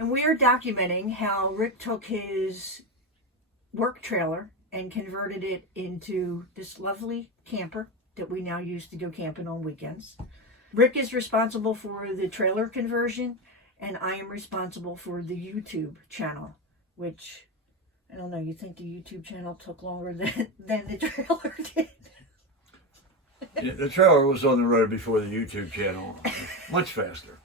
And we are documenting how Rick took his work trailer and converted it into this lovely camper that we now use to go camping on weekends. Rick is responsible for the trailer conversion, and I am responsible for the YouTube channel, which, I don't know, you think the YouTube channel took longer than the trailer did? Yeah, the trailer was on the road before the YouTube channel, much faster.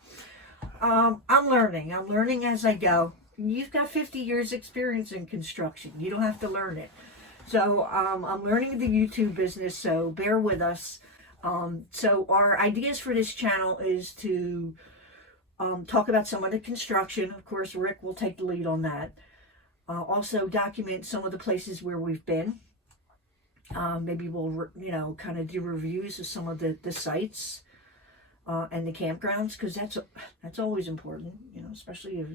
I'm learning as I go. You've got 50 years experience in construction. You don't have to learn it. So I'm learning the YouTube business, so bear with us. So our ideas for this channel is to talk about some of the construction. Of course, Rick will take the lead on that. Also document some of the places where we've been. Maybe we'll, kind of do reviews of some of the sites and the campgrounds, because that's always important, especially if,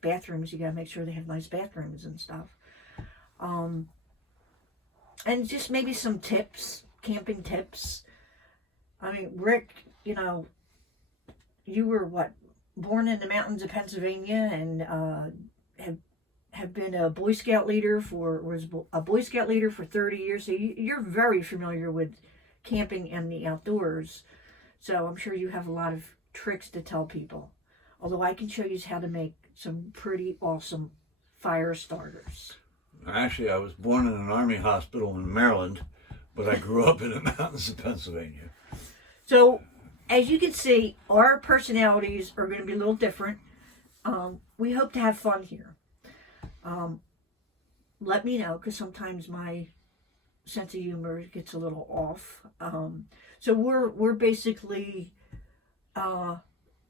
bathrooms, you got to make sure they have nice bathrooms and stuff. And just maybe some tips, camping tips. I mean, Rick, you were born in the mountains of Pennsylvania and have been a Boy Scout leader was a Boy Scout leader for 30 years. So you're very familiar with camping and the outdoors. So I'm sure you have a lot of tricks to tell people. Although I can show you how to make some pretty awesome fire starters. Actually, I was born in an Army hospital in Maryland, but I grew up in the mountains of Pennsylvania. So, as you can see, our personalities are going to be a little different. We hope to have fun here. Let me know, because sometimes my sense of humor gets a little off. So we're basically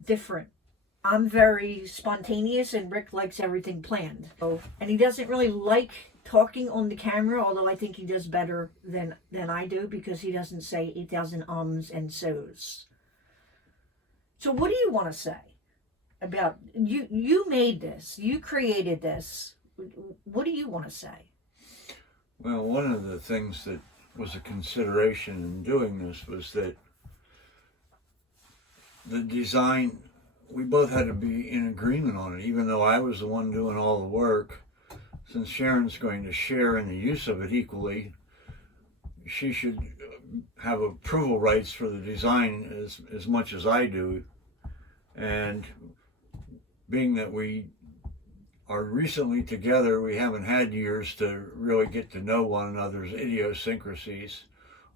different. I'm very spontaneous, and Rick likes everything planned. And he doesn't really like talking on the camera, although I think he does better than I do, because he doesn't say 8,000 ums and so's. So what do you want to say about, you made this, you created this. What do you want to say? Well, one of the things that was a consideration in doing this was that the design, we both had to be in agreement on it, even though I was the one doing all the work. Since Sharon's going to share in the use of it equally, she should have approval rights for the design as much as I do. And being that we are recently together, we haven't had years to really get to know one another's idiosyncrasies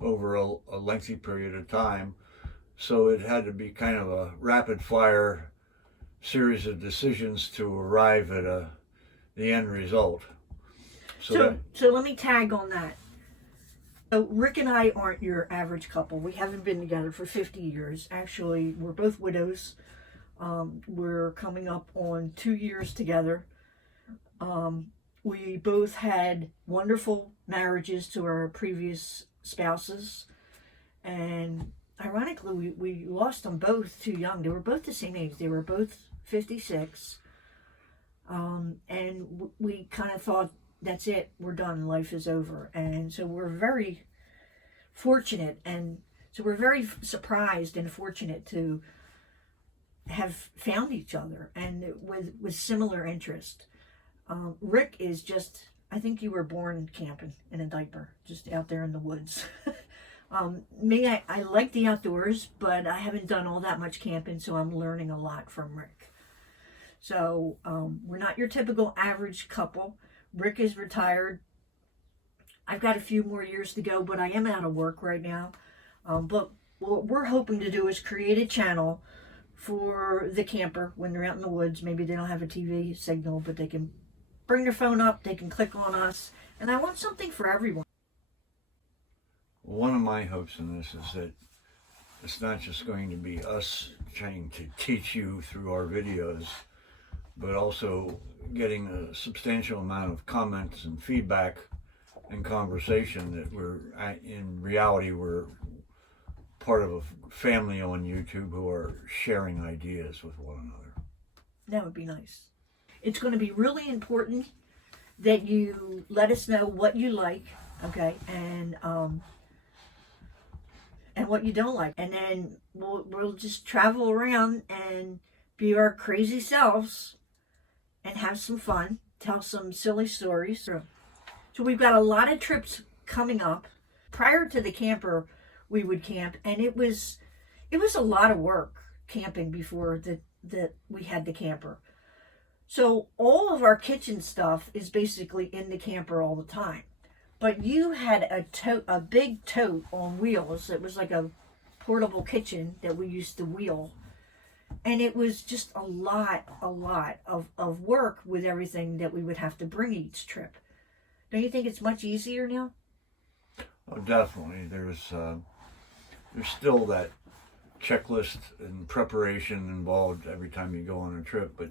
over a lengthy period of time. So it had to be kind of a rapid fire series of decisions to arrive at the end result. So let me tag on that. So Rick and I aren't your average couple. We haven't been together for 50 years. Actually, we're both widows. We're coming up on 2 years together. We both had wonderful marriages to our previous spouses. And ironically, we lost them both too young. They were both the same age. They were both 56. And we kind of thought, that's it, we're done, life is over. And so we're very fortunate, and so we're very surprised and fortunate to have found each other, and with similar interest. Rick is just, I think you were born camping in a diaper, just out there in the woods. Me, I like the outdoors, but I haven't done all that much camping, so I'm learning a lot from Rick. So we're not your typical average couple. Rick is retired. I've got a few more years to go, but I am out of work right now. But what we're hoping to do is create a channel for the camper when they're out in the woods. Maybe they don't have a TV signal, but they can bring their phone up, they can click on us. And I want something for everyone. One of my hopes in this is that it's not just going to be us trying to teach you through our videos, but also getting a substantial amount of comments and feedback and conversation that in reality, we're part of a family on YouTube who are sharing ideas with one another. That would be nice. It's going to be really important that you let us know what you like, okay, and what you don't like, and then we'll just travel around and be our crazy selves and have some fun, tell some silly stories. So we've got a lot of trips coming up. Prior to the camper, we would camp, and it was a lot of work camping before that we had the camper. So all of our kitchen stuff is basically in the camper all the time. But you had a big tote on wheels. It was like a portable kitchen that we used to wheel. And it was just a lot of work with everything that we would have to bring each trip. Don't you think it's much easier now? Oh, definitely. There's still that checklist and preparation involved every time you go on a trip, but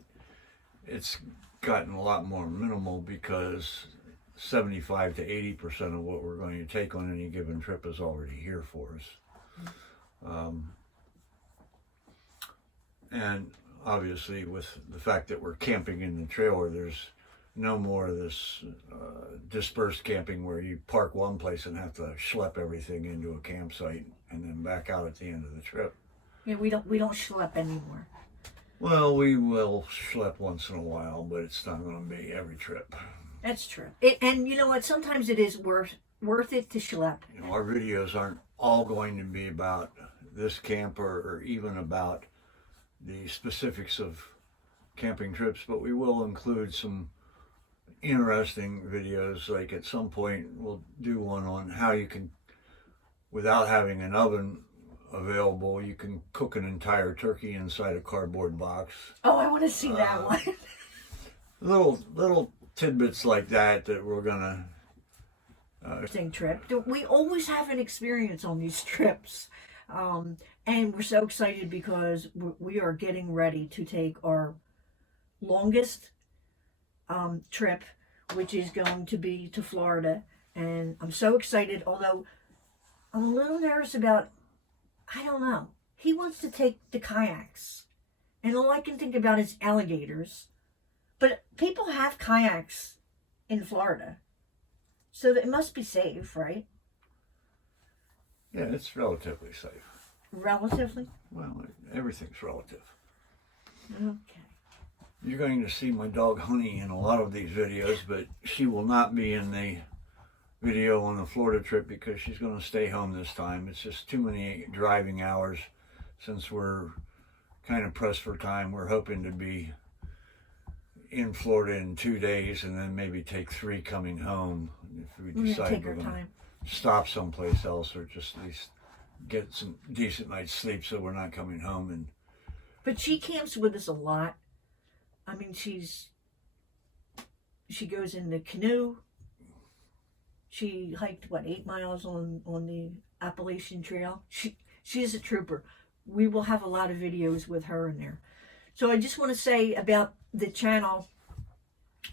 it's gotten a lot more minimal because 75 to 80% of what we're going to take on any given trip is already here for us. And obviously with the fact that we're camping in the trailer, there's no more of this dispersed camping where you park one place and have to schlep everything into a campsite and then back out at the end of the trip. Yeah, we don't schlep anymore. Well, we will schlep once in a while, but it's not going to be every trip. That's true. And you know what? Sometimes it is worth it to schlep. You know, our videos aren't all going to be about this camper or even about the specifics of camping trips, but we will include some interesting videos. Like at some point we'll do one on how you can, without having an oven available, you can cook an entire turkey inside a cardboard box. Oh, I want to see that one. little tidbits like that we're gonna trip. We always have an experience on these trips, and we're so excited because we are getting ready to take our longest trip, which is going to be to Florida. And I'm so excited, although I'm a little nervous about, I don't know, he wants to take the kayaks, and all I can think about is alligators. But people have kayaks in Florida, so it must be safe, right? Yeah, it's relatively safe. Relatively? Well, everything's relative. Okay. You're going to see my dog Honey in a lot of these videos, but she will not be in the video on the Florida trip because she's going to stay home this time. It's just too many driving hours since we're kind of pressed for time. We're hoping to be in Florida in 2 days and then maybe take 3 coming home if we decide we're going to stop someplace else or just at least get some decent night's sleep so we're not coming home. But she camps with us a lot. I mean, she goes in the canoe. She hiked 8 miles on the Appalachian Trail. She's a trooper. We will have a lot of videos with her in there. So I just want to say about the channel,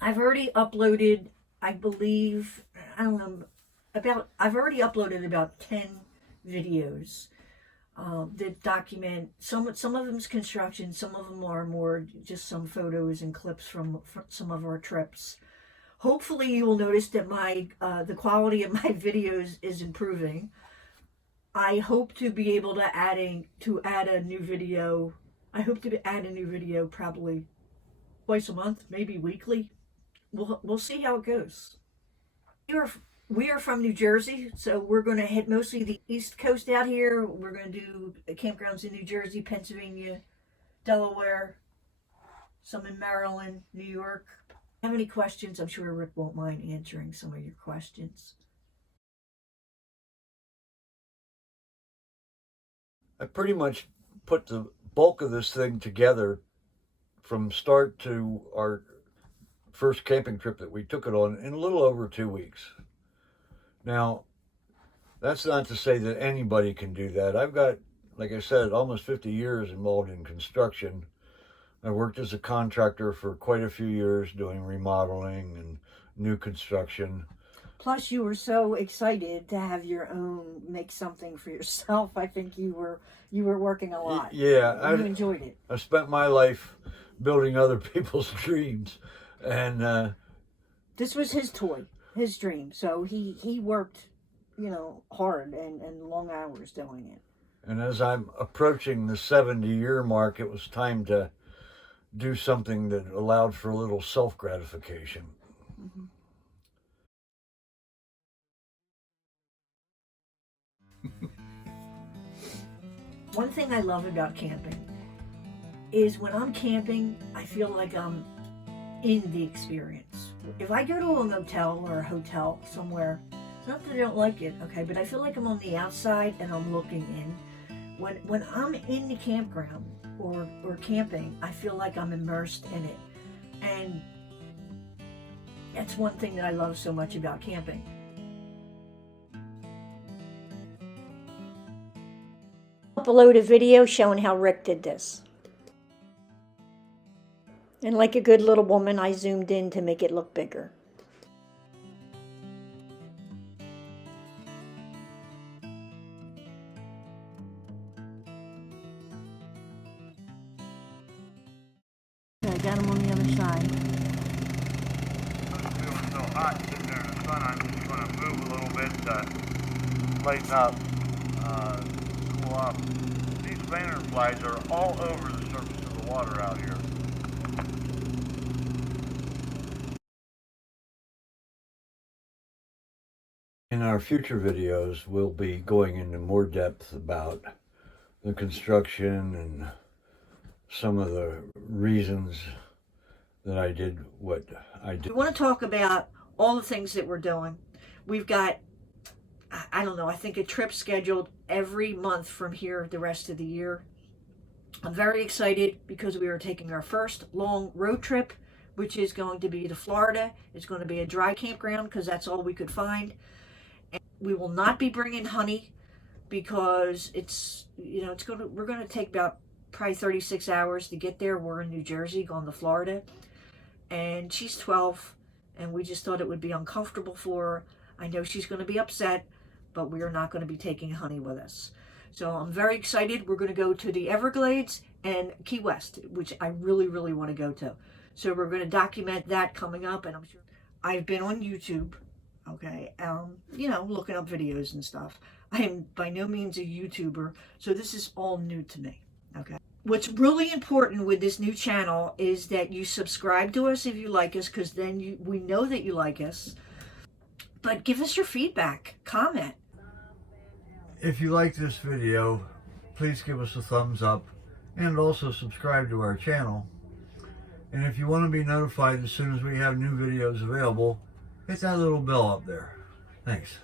I've already uploaded, I believe, I've already uploaded about 10 videos that document, some of them's construction, some of them are more just some photos and clips from some of our trips. Hopefully you will notice that the quality of my videos is improving. I hope to be able to add a new video. I hope to add a new video probably twice a month, maybe weekly. We'll see how it goes. We are from New Jersey, so we're going to hit mostly the East Coast out here. We're going to do campgrounds in New Jersey, Pennsylvania, Delaware, some in Maryland, New York. If you have any questions, I'm sure Rick won't mind answering some of your questions. I pretty much put the bulk of this thing together from start to our first camping trip that we took it on in a little over 2 weeks. Now, that's not to say that anybody can do that. I've got, like I said, almost 50 years involved in construction. I worked as a contractor for quite a few years doing remodeling and new construction. Plus, you were so excited to have your own, make something for yourself. I think you were working a lot. Yeah. You enjoyed it. I spent my life building other people's dreams. And this was his toy, his dream. So he worked, hard and long hours doing it. And as I'm approaching the 70-year mark, it was time to do something that allowed for a little self-gratification. Mm-hmm. One thing I love about camping is when I'm camping, I feel like I'm in the experience. If I go to a motel or a hotel somewhere, it's not that I don't like it, okay, but I feel like I'm on the outside and I'm looking in. When I'm in the campground or camping, I feel like I'm immersed in it. And that's one thing that I love so much about camping. Upload a video showing how Rick did this. And like a good little woman, I zoomed in to make it look bigger. I got him on the other side. I'm feeling so hot sitting there in the sun, I'm just going to move a little bit to lighten up, cool off. These vanderflies are all over the surface of the water out here. In our future videos, we'll be going into more depth about the construction and some of the reasons that I did what I did. We want to talk about all the things that we're doing. We've got, I don't know, I think a trip scheduled every month from here the rest of the year. I'm very excited because we are taking our first long road trip, which is going to be to Florida. It's going to be a dry campground because that's all we could find. And we will not be bringing honey because it's, we're going to take about probably 36 hours to get there. We're in New Jersey going to Florida. And she's 12, and we just thought it would be uncomfortable for her. I know she's going to be upset, but we are not going to be taking honey with us. So I'm very excited. We're going to go to the Everglades and Key West, which I really, really want to go to. So we're going to document that coming up, and I'm sure I've been on YouTube, okay, looking up videos and stuff. I am by no means a YouTuber, so this is all new to me, okay. What's really important with this new channel is that you subscribe to us if you like us, because then we know that you like us. But give us your feedback, comment. If you like this video, please give us a thumbs up and also subscribe to our channel. And if you want to be notified as soon as we have new videos available, hit that little bell up there. Thanks.